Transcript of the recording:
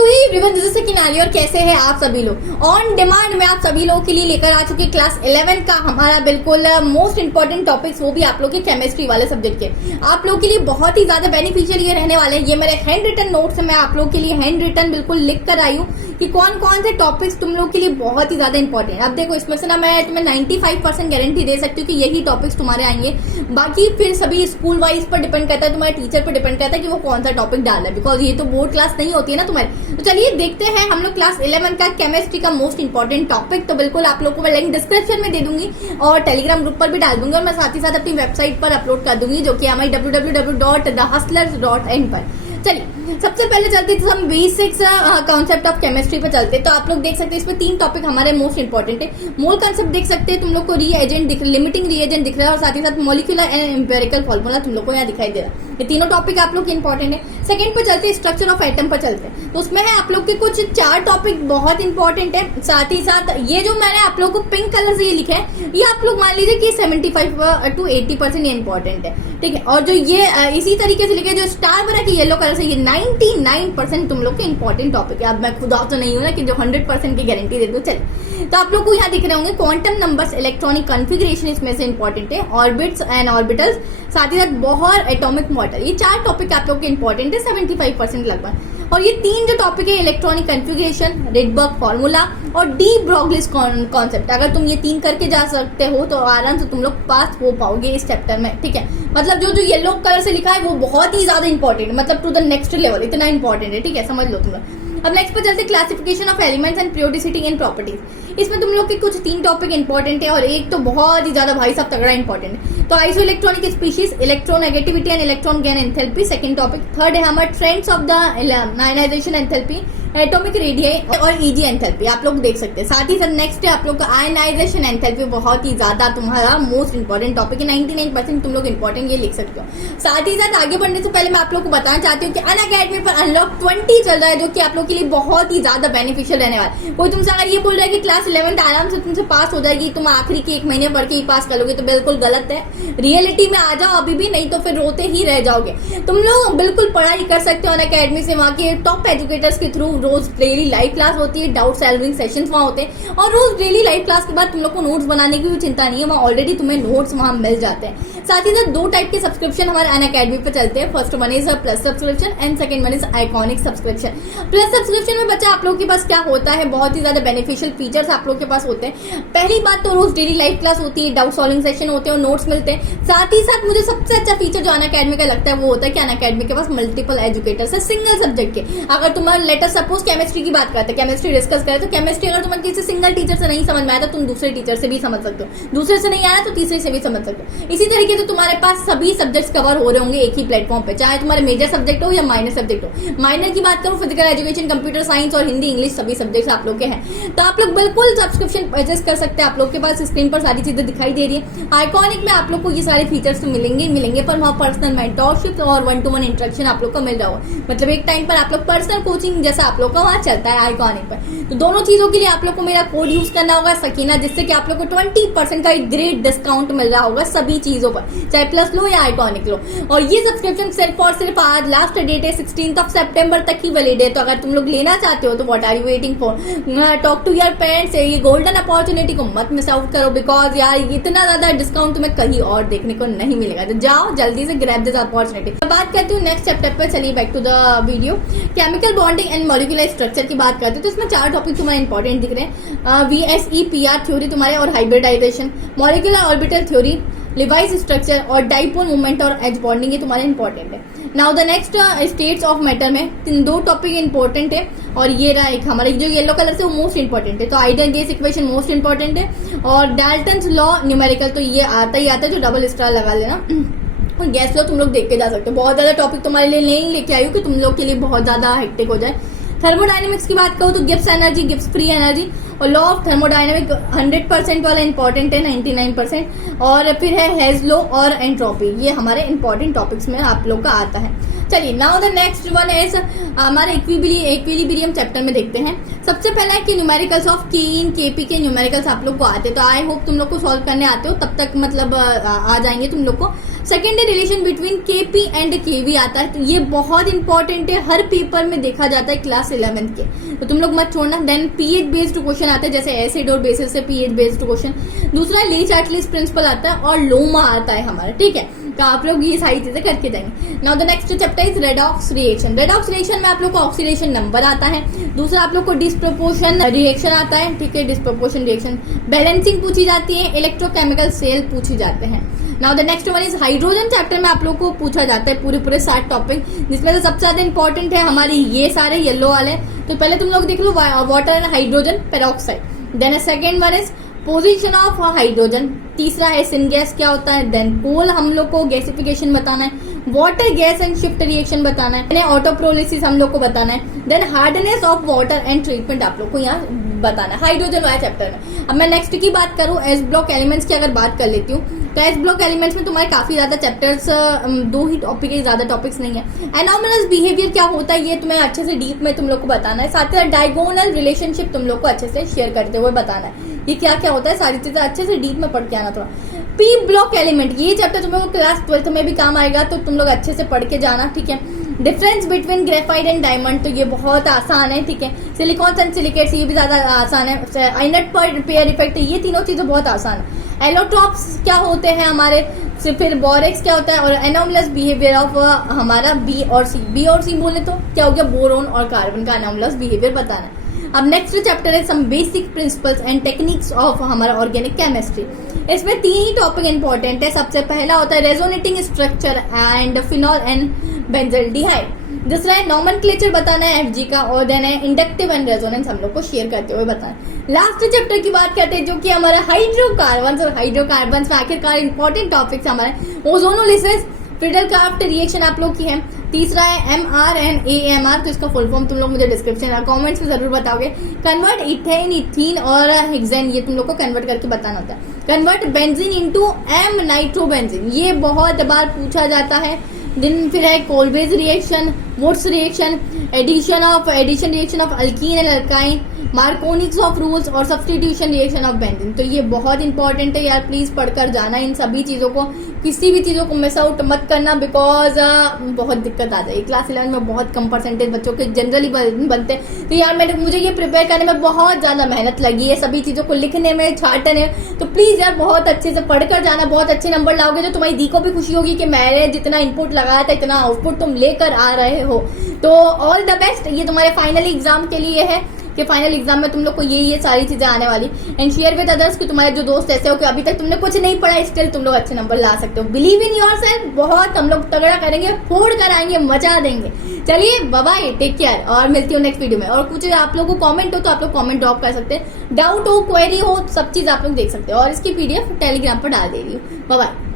Everyone, this is सेकिनाली और कैसे हैं आप सभी लोग। ऑन डिमांड में आप सभी लोगों के लिए लेकर आ चुके क्लास 11 का हमारा बिल्कुल मोस्ट इंपॉर्टेंट टॉपिक्स, वो भी आप लोग के केमिस्ट्री वाले सब्जेक्ट के। आप लोग के लिए बहुत ही ज्यादा बेनिफिशियल ये रहने वाले हैं। ये मेरे हैंड रिटन नोट्स है, मैं आप लोग के लिए हैंड रिटन बिल्कुल लिख कर आई हूँ कि कौन कौन से टॉपिक्स तुम लोग के लिए बहुत ही ज्यादा इंपॉर्टेंट है। अब देखो, इसमें से ना मैं तुम्हें 95% गारंटी दे सकती हूँ कि यही टॉपिक्स तुम्हारे आएंगे। बाकी फिर सभी स्कूल वाइज पर डिपेंड करता है, तुम्हारे टीचर पर डिपेंड करता है कि वो कौन सा टॉपिक डाल है, बिकॉज ये तो बोर्ड क्लास नहीं होती है ना तुम्हारी। तो चलिए देखते हैं हम लोग क्लास 11 का केमिस्ट्री का मोस्ट इंपॉर्टेंट टॉपिक। तो बिल्कुल आप लोग को मैं लिंक डिस्क्रिप्शन में दे दूंगी और टेलीग्राम ग्रुप पर भी डाल दूंगी, और मैं साथ ही साथ अपनी वेबसाइट पर अपलोड कर दूंगी, जो कि हमारी www.thehustlers.in पर। चलिए सबसे पहले चलते थे हम बेसिक्स कॉन्सेप्ट ऑफ केमिस्ट्री पर चलते। तो आप लोग देख सकते हैं इसमें 3 टॉपिक हमारे मोस्ट इंपॉर्टेंट है। मोल कंसेप्ट देख सकते हैं तुम लोग को, रीएजेंट दिख, लिमिटिंग रीएजेंट दिख रहा है, और साथ ही साथ मॉलिक्यूलर एंड एम्पिरिकल फॉर्मूला तुम लोग को यहाँ दिखाई दे रहा है। ये तीनों टॉपिक आप लोग इंपॉर्टेंट है। सेकंड पर चलते हैं स्ट्रक्चर ऑफ एटम पर चलते हैं। तो उसमें है आप लोग के कुछ 4 टॉपिक बहुत इंपॉर्टेंट है। साथ ही साथ ये जो मैंने आप लोग को पिंक कलर से ये लिखा है, ये आप लोग मान लीजिए कि 75 to 80% ये इंपॉर्टेंट है, ठीक है। और जो ये इसी तरीके से लिखे जो स्टार बना के येलो कलर से, ये 99% तुम लोग के इंपॉर्टेंट टॉपिक है। अब मैं खुद तो नहीं हूं ना कि जो 100% की गारंटी दे दूं। चलिए, तो आप लोग को यहाँ दिख रहे होंगे क्वांटम नंबर्स, इलेक्ट्रॉनिक कॉन्फ़िगरेशन इसमें से इंपॉर्टेंट है, ऑर्बिट्स एंड ऑर्बिटल्स, साथ ही साथ बोहर एटॉमिक मॉडल। ये 4 टॉपिक आप लोग के इंपॉर्टेंट है, 75% लगभग। और ये 3 जो टॉपिक है, इलेक्ट्रॉनिक कन्फिग्रेशन, रिडबर्ग फॉर्मूला और डी ब्रोगलीस कॉन्सेप्ट, अगर तुम ये 3 करके जा सकते हो तो आराम से तुम लोग पास हो पाओगे इस चैप्टर में, ठीक है। मतलब जो जो येलो कलर से लिखा है वो बहुत ही ज्यादा इंपॉर्टेंट है, मतलब टू द नेक्स्ट लेवल, इतना इंपॉर्टेंट है, ठीक है, समझ लो तुम लोग। अब नेक्स्ट पर चलते classification of elements and periodicity and properties. इसमें तुम लोग के कुछ 3 टॉपिक इंपॉर्टेंट है, और एक तो बहुत ही ज्यादा भाई साहब तगड़ा इंपॉर्टेंट है। तो isoelectronic species, electronegativity and electron gain enthalpy, second topic. Third है हमारा trends of the ionization enthalpy, atomic radius और ईजी एंथैल्पी, आप लोग देख सकते हैं। साथ ही साथ नेक्स्ट है आप लोग का आयनाइजेशन एंथैल्पी, बहुत ही ज्यादा तुम्हारा मोस्ट इंपॉर्टेंट टॉपिक है, 99% तुम लोग इंपॉर्टेंट ये लिख सकते हो। साथ ही साथ आगे बढ़ने से पहले मैं आप लोग को बताना चाहती हूँ कि अनअकैडमी पर अनलॉक 20 चल रहा है, जो कि आप लोग के लिए बहुत ही ज्यादा बेनिफिशियल रहने वाला है। कोई तुमसे अगर ये बोल रहा है कि क्लास 11 आराम से तुमसे पास हो जाएगी, तुम आखिरी के 1 महीने पढ़ के ही पास कर लोगे, तो बिल्कुल गलत है। रियलिटी में आ जाओ अभी भी, नहीं तो फिर रोते ही रह जाओगे। तुम लोग बिल्कुल पढ़ाई कर सकते हो अनअकैडमी से, वहाँ के टॉप एजुकेटर्स के थ्रू रोज डेली लाइव क्लास होती है, डाउट सॉल्विंग सेशंस वहाँ होते हैं, और रोज डेली लाइव क्लास के बाद तुम लोग को नोट्स बनाने की भी चिंता नहीं है, वहाँ ऑलरेडी तुम्हें नोट्स वहाँ मिल जाते हैं। साथ ही साथ 2 टाइप के सब्सक्रिप्शन हमारे अनअकैडमी पे चलते हैं। First one is plus subscription and second one is iconic subscription. Plus subscription में बच्चा आप लोग के पास क्या होता है, बहुत ही ज्यादा बेनिफिशियल फीचर्स आप लोग के पास होते हैं। पहली बात तो रोज डेली लाइव क्लास होती है, डाउट सॉल्विंग सेशन होते हैं और नोट्स मिलते हैं। साथ ही साथ मुझे सबसे अच्छा फीचर जो अनअकैडमी का लगता है वो होता है कि अनअकैडमी के पास मल्टीपल एजुकेटर्स है सिंगल सब्जेक्ट के। अगर तुम्हारा लेटर सपोज केमिस्ट्री की बात करते हैं, केमिस्ट्री डिस्कस करें, तो केमिस्ट्री अगर तुम्हें किसी सिंगल टीचर से नहीं समझ में आया तो तुम दूसरे टीचर से भी समझ सकते हो, दूसरे से नहीं आया तो तीसरे से भी समझ सकते हो। इसी तरीके से तुम्हारे पास सभी सब्जेक्ट्स कवर हो रहे होंगे एक ही प्लेटफॉर्म पे, चाहे तुम्हारे मेजर सब्जेक्ट हो या माइनर सब्जेक्ट हो। माइनर की बात करूं, फिजिकल एजुकेशन, कंप्यूटर साइंस और हिंदी इंग्लिश सभी सब्जेक्ट्स आप लोग के हैं, तो आप लोग बिल्कुल सब्सक्रिप्शन परचेस कर सकते हैं। आप लोग के पास स्क्रीन पर सारी चीजें दिखाई दे रही है। आइकॉनिक में आप लोग को ये सारे फीचर्स तो मिलेंगे, पर वहाँ पर्सनल मेंटरशिप और 1-to-1 इंटरेक्शन आप लोग को मिल रहा हो, मतलब एक टाइम पर आप लोग पर्सनल कोचिंग जैसा आप लोग का वहाँ चलता है आइकॉनिक पर। तो दोनों चीजों के लिए आप लोग को मेरा कोड यूज करना होगा सकीना, जिससे कि आप लोग को 20% का एक ग्रेट डिस्काउंट मिल रहा होगा सभी चीजों पर, चाहे प्लस लो या आइकॉनिक लो। और ये सब्सक्रिप्शन सिर्फ और सिर्फ आज लास्ट डेट है 16 सितंबर तक ही वैलिड है। तो अगर तुम लोग लेना चाहते हो तो what are you waiting for, talk to your parents. ये गोल्डन अपॉर्चुनिटी को मत मिस आउट करो, बिकॉज यार इतना ज्यादा डिस्काउंट तुम्हें कहीं और देखने को नहीं मिलेगा। तो जाओ जल्दी से ग्रैब दिस अपॉर्चुनिटी। बात करती हूँ नेक्स्ट चैप्टर पर, चलिए back to the video. Chemical bonding and molecular structure की बात करते हैं, तो इसमें 4 टॉपिक तुम्हारे इंपॉर्टेंट दिख रहे हैं। VSEPR थ्योरी तुम्हारे और hybridization, molecular orbital theory, Lewis structure और डाइपोल मूवमेंट और एज बॉन्डिंग, ये तुम्हारे इंपॉर्टेंट है। Now the next states of matter में 2 टॉपिक इंपॉर्टेंट है, और ये रहा एक हमारा जो येलो कलर से वो मोस्ट इंपॉर्टेंट है। तो ideal gas equation most important है, और डाल्टन्स लॉ न्यूमेरिकल, तो ये आता ही आता है, जो डबल स्टार लगा लेना। और गैस लॉ तुम लोग देख के जा सकते हो, बहुत ज्यादा टॉपिक तुम्हारे लिए नहीं लेके आई हूँ कि तुम लोग के लिए बहुत ज्यादा हेक्टिक हो जाए। थर्मोडायनेमिक्स की बात करूँ तो Gibbs energy, Gibbs free energy और लॉ ऑफ थर्मोडायनेमिक 100% वाला इंपॉर्टेंट है, 99%। और फिर है हेज लॉ और एंट्रोपी, ये हमारे इंपॉर्टेंट टॉपिक्स में आप लोग का आता है। चलिए now the next one is हमारे इक्विलिब्रियम चैप्टर में देखते हैं। सबसे पहला है कि न्यूमेरिकल्स ऑफ केन केपी के न्यूमेरिकल्स आप लोग को आते हैं, तो आई होप तुम लोग को सॉल्व करने आते हो, तब तक मतलब आ जाएंगे तुम लोग को। सेकेंड है रिलेशन बिटवीन केपी एंड केवी आता है, तो ये बहुत इंपॉर्टेंट है, हर पेपर में देखा जाता है क्लास 11 के, तो तुम लोग मत छोड़ना। देन पीएच बेस्ड क्वेश्चन आते हैं, जैसे एसिड और बेसिस से पीएच बेस्ड क्वेश्चन। दूसरा ली चार्टलिस प्रिंसिपल आता है और लोमा आता है हमारा, ठीक है, तो आप लोग ये सारी चीजें करके जाएंगे। Now the next chapter is redox reaction. Redox reaction में आप लोग को ऑक्सीडेशन नंबर आता है, दूसरा आप लोग को डिस्प्रोपोर्शन रिएक्शन आता है, ठीक है, डिस्प्रोपोर्शन रिएक्शन, बैलेंसिंग पूछी जाती है, इलेक्ट्रोकेमिकल सेल पूछी जाते हैं। Now the next one is hydrogen chapter में आप लोग को पूछा जाता है पूरे 7 टॉपिक, जिसमें से सबसे ज्यादा इंपॉर्टेंट है हमारे ये सारे येलो वाले। तो पहले तुम लोग देख लो water and hydrogen peroxide. Then second one is position of hydrogen, तीसरा है सिनगैस क्या होता है, देन कोल हम लोग को गैसिफिकेशन बताना है, water gas and shift reaction बताना है, ऑटोप्रोलिसिस हम लोग को बताना है, then hardness of water and treatment आप लोग को यहाँ बताना है हाइड्रोजन वाले चैप्टर में। अब मैं नेक्स्ट की बात करूँ एस ब्लॉक एलिमेंट्स की अगर बात कर लेती हूँ, तो एस ब्लॉक एलिमेंट्स में तुम्हारे काफी ज्यादा चैप्टर्स, 2 ही टॉपिक है, ज्यादा टॉपिक्स नहीं है। एनॉमलस बिहेवियर क्या होता है ये तुम्हें अच्छे से डीप में तुम लोग को बताना है, साथ ही साथ डायगोनल रिलेशनशिप तुम लोग को अच्छे से शेयर करते हुए बताना है, ये क्या क्या होता है, सारी चीजें अच्छे से डीप में पढ़ के आना थोड़ा। पी ब्लॉक एलिमेंट, ये चैप्टर तुम लोग को क्लास 12th में भी काम आएगा, तो तुम लोग अच्छे से पढ़ के जाना, ठीक है। Difference between graphite and diamond, तो ये बहुत आसान है, ठीक है। सिलिकॉन एंड सिलिकेट्स, ये भी ज्यादा आसान है। आइनट पर पेयर इफेक्ट, ये तीनों चीजें बहुत आसान है। एलोट्रॉप्स क्या होते हैं हमारे, फिर बोरेक्स क्या होता है, और एनोमलस बिहेवियर ऑफ हमारा बी और सी बोले तो क्या हो गया, बोरोन और कार्बन का एनोमलस बिहेवियर बताना है। अब नेक्स्ट चैप्टर है some basic principles and techniques of हमारा ऑर्गेनिक केमिस्ट्री। इसमें 3 ही टॉपिक इंपॉर्टेंट है। सबसे पहला होता है resonating structure and phenol and benzaldehyde, दूसरा है नॉमेनक्लेचर बताना है एफजी का, और देन है इंडक्टिव एंड रेजोनेंस हम लोग को शेयर करते हुए बताना है। लास्ट चैप्टर की बात करते हैं जो कि हमारा हाइड्रोकार्बन्स, और हाइड्रोकार्बन्स में आखिरकार इंपॉर्टेंट टॉपिक्स हमारे ओजोनोलिसिस, फ्रीडल क्राफ्ट रिएक्शन आप लोग की है, तीसरा है mRNA, तो इसका फुल फॉर्म तुम लोग मुझे डिस्क्रिप्शन कमेंट्स में जरूर बताओगे। कन्वर्ट इथेन, इथीन और हेक्सेन, ये तुम लोग को कन्वर्ट करके बताना होता है। Convert benzene into M nitrobenzene, ये बहुत बार पूछा जाता है। दिन फिर है Kolbe's reaction, Wurtz reaction, addition reaction of alkene and alkyne, Markovnikov's of rules और सब्स्टिट्यूशन रिएक्शन ऑफ बेंजीन। तो ये बहुत इंपॉर्टेंट है यार, प्लीज पढ़कर जाना इन सभी चीजों को, किसी भी चीजों को मिस आउट मत करना, बिकॉज बहुत दिक्कत आ जाएगी। क्लास 11 में बहुत कम परसेंटेज बच्चों के जनरली बनते हैं, तो यार मुझे ये प्रिपेयर करने में बहुत ज्यादा मेहनत लगी है, सभी चीजों को लिखने में, छाटने, तो प्लीज यार बहुत अच्छे से पढ़कर जाना, बहुत अच्छे नंबर लाओगे, तो तुम्हारी दी को भी खुशी होगी कि मैंने जितना इनपुट लगाया था इतना आउटपुट तुम लेकर आ रहे हो। तो ऑल द बेस्ट, ये तुम्हारे फाइनल एग्जाम के लिए है कि फाइनल एग्जाम में तुम लोग को ये सारी चीजें आने वाली। एंड शेयर विद अदर्स कि तुम्हारे जो दोस्त ऐसे हो कि अभी तक तुमने कुछ नहीं पढ़ा, स्टिल तुम लोग अच्छे नंबर ला सकते हो। बिलीव इन योरसेल्फ, बहुत हम लोग तगड़ा करेंगे, फोड़ कर आएंगे, मचा देंगे। चलिए बाय बाय, टेक केयर, और मिलती हूँ नेक्स्ट वीडियो में। और कुछ आप लोगों को कमेंट हो तो आप लोग कमेंट ड्रॉप कर सकते हैं, डाउट हो, क्वेरी हो, सब चीज आप लोग देख सकते हो, और इसकी PDF टेलीग्राम पर डाल दे रही हूँ। Bye bye.